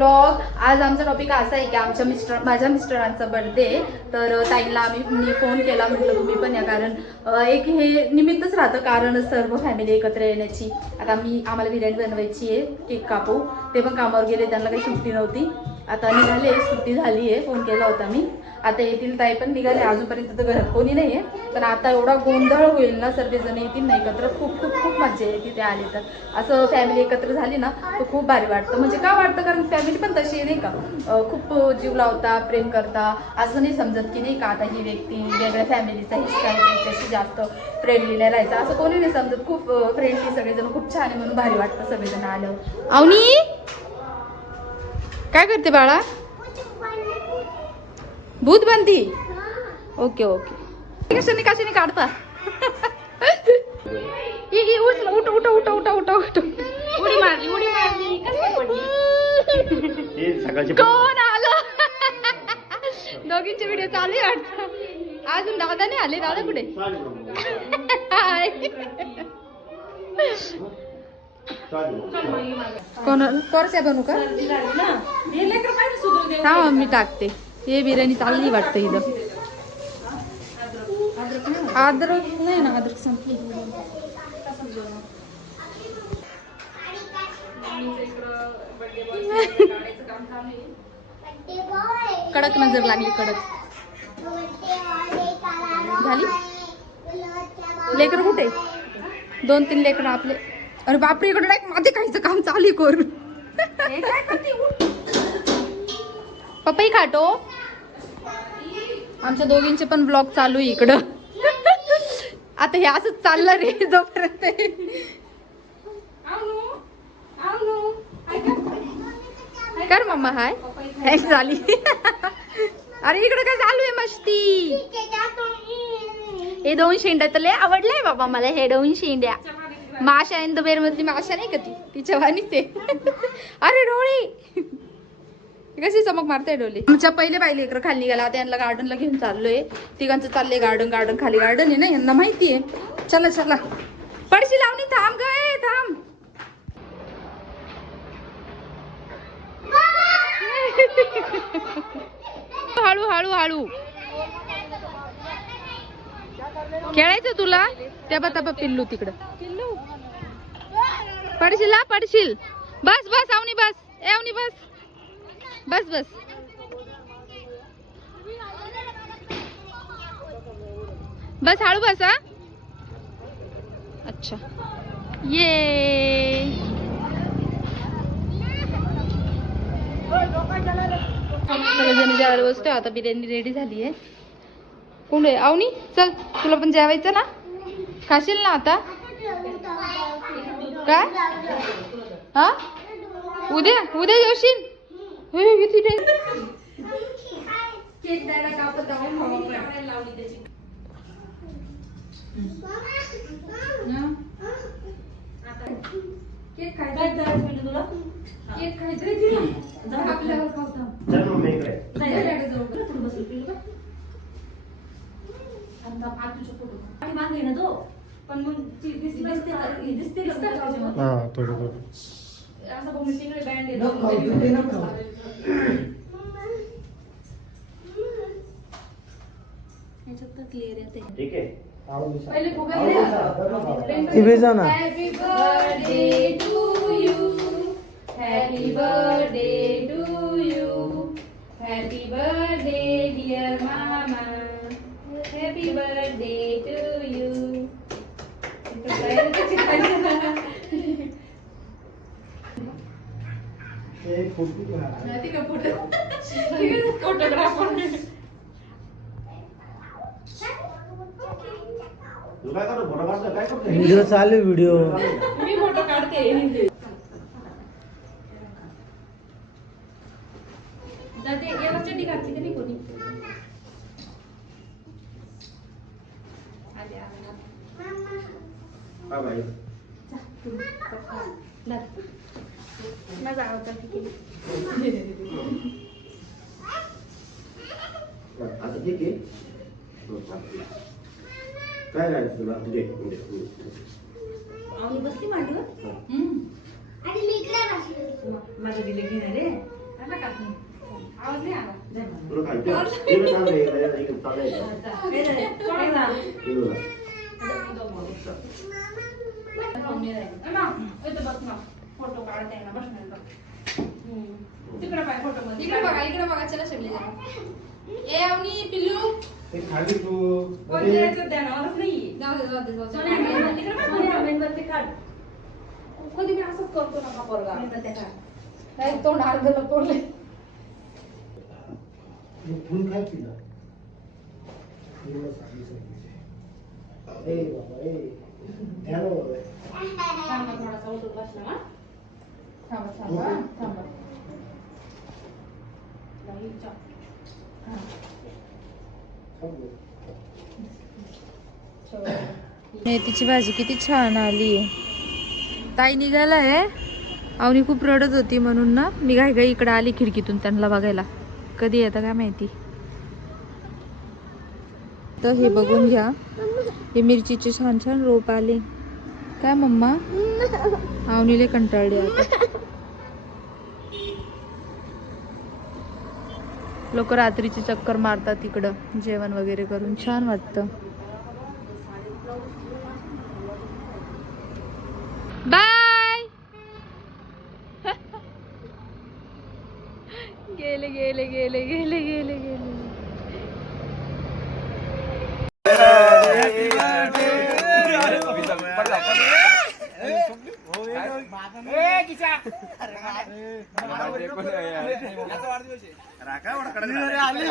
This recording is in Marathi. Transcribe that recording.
ब्लॉग. आज आमचा टॉपिक असा आहे की माझ्या मिस्टरांचा बर्थडे. तर ताईंना मी फोन केला, म्हटलं तुम्ही पण या, कारण एक हे निमित्तच राहतं, कारण सर्व फॅमिली एकत्र येण्याची. आता आम्हाला बिर्याणी बनवायची आहे, केक कापू, ते पण कामावर गेले, त्यांना काही सुट्टी नव्हती. आता निघाले, सुट्टी झाली आहे, फोन केला होता मी. आता येतील, ताई पण निघाले, अजूनपर्यंत तर घरात कोणी नाही आहे. पण आता एवढा गोंधळ होईल ना, सर्वजण येतील ना एकत्र, खूप खूप खूप मजा येते ते आले तर. असं फॅमिली एकत्र झाली ना तर खूप भारी वाटतं. म्हणजे का वाटतं, कारण फॅमिली पण तशी नाही का, खूप जीव लावता, प्रेम करता. असं नाही समजत की नाही का आता ही व्यक्ती वेगळ्या फॅमिलीचा हिस्सा आहे, त्याच्याशी जास्त फ्रेंडली नाही राहायचं, असं कोणी नाही समजत. खूप फ्रेंडली सगळेजण, खूप छान आहे, म्हणून भारी वाटतं सगळेजण आल्यावर. अवनी काय करते बाळा? भूत बनती. Okay okay. कशाने काढता? उठ उठ उठ उठ उठ उठ. उडी मारली कसं पडली? कोण आलं? दोघींचे व्हिडिओ चालू आहे वाटतं. अजून दादा नाही आले. दादा कुठे? कोरच्या बनवू का? हा मी टाकते. हे बिर्याणी चालली वाटतं इथं. अद्रक नाही ना, अद्रक संपली. कडक नजर लागली, कडक झाली. लेकर कुठे? 2-3 लेकर आपले. अरे बापरे, इकडे डायरेक्ट मध्ये काहीच काम चालू करू. पपई खातो. आमच्या दोघींचे पण ब्लॉग चालू आहे इकडं. आता हे असंच चाललं रे जोपर्यंत. कर मम्मा हाय. हॅक झाली. अरे इकडे काय चालू आहे मस्ती? हे 2 शेंड्या तर लय आवडलंय बाबा मला. हे 2 शेंड्या माशा इंदबेर मधली माशा नाही का ती, तिच्या वाणीच आहे. अरे डोळे कशी चमक मारताय डोळे. आमच्या पहिले बाई लेकर खाली निघाला, आता यांना गार्डनला घेऊन चाललोय. तिघांचं चाललंय गार्डन खाली गार्डन आहे ना, यांना माहिती आहे. चला चला. पडशी लावणी. थांब गए, थांब. हळू हळू हळू खेळायचं तुला. त्या बता पिल्लू तिकडं. पडशील हा, पडशील. बस बस अवनी बस. ए अवनी बस बस बस. बस हळू बस हा. अच्छा ये. सगळेजण जेवायला बसतो. आता बिर्याणी रेडी झाली आहे. कोण आहे? अवनी चल, तुला पण जेवायचं ना, खाशील ना आता? काय हा? उद्या उद्या जेवशील? केक खायचं तुला? केक खायचं आपल्यावर खाऊ. पण मग दिसते असं बघ, तिकडे बँड येतो. क्लिअर येते. ठीक आहे. पहिले फुगा. Happy birthday to you. Happy birthday to you. Happy birthday dear मामा. Happy birthday to you. Photographer video चालू. व्हिडिओ मी फोटो काढते. याला चड्डी घातली की नाही कोणी? माझा आवडता आता ठीक आहे. काय काय तुला बसली मांडीवर. माझं दिले घेणार आहे. आवाज नाही आला. तुला खायचं इकडे चालू आहे, इकडे चालू आहे. पिलूला. फोटो काढता येणार बसणार तिकडे पाय फोटो मध्ये इकडे बघा चला सगळे ए अवनी पिल्लू ते खाली तू कोणत्याचं ध्यानावरच नाही जाऊ दे मेणबत्ती काढ कधी मी असंच करतो ना पोरगा मेणबत्ती काढ काय तोंड अर्धलं तोडले फुल काय पिला ए बाबा ए ध्यान बाबा थांबा थोडासा उठून बसला ना थांबा मेथीची भाजी किती छान आली ताई निघालाय अवनी खूप रडत होती म्हणून ना मी घाई इकडे आली खिडकीतून त्यांना बघायला कधी येतं काय माहिती. तर हे बघून घ्या हे मिरचीचे छान छान रोप आले काय मम्मा अवनीले कंटाळले आता. लोक रात्रीची चक्कर मारतात तिकडं जेवण वगैरे करून छान वाटतं. बाय गेले गेले गेले गेले गेले गेले आली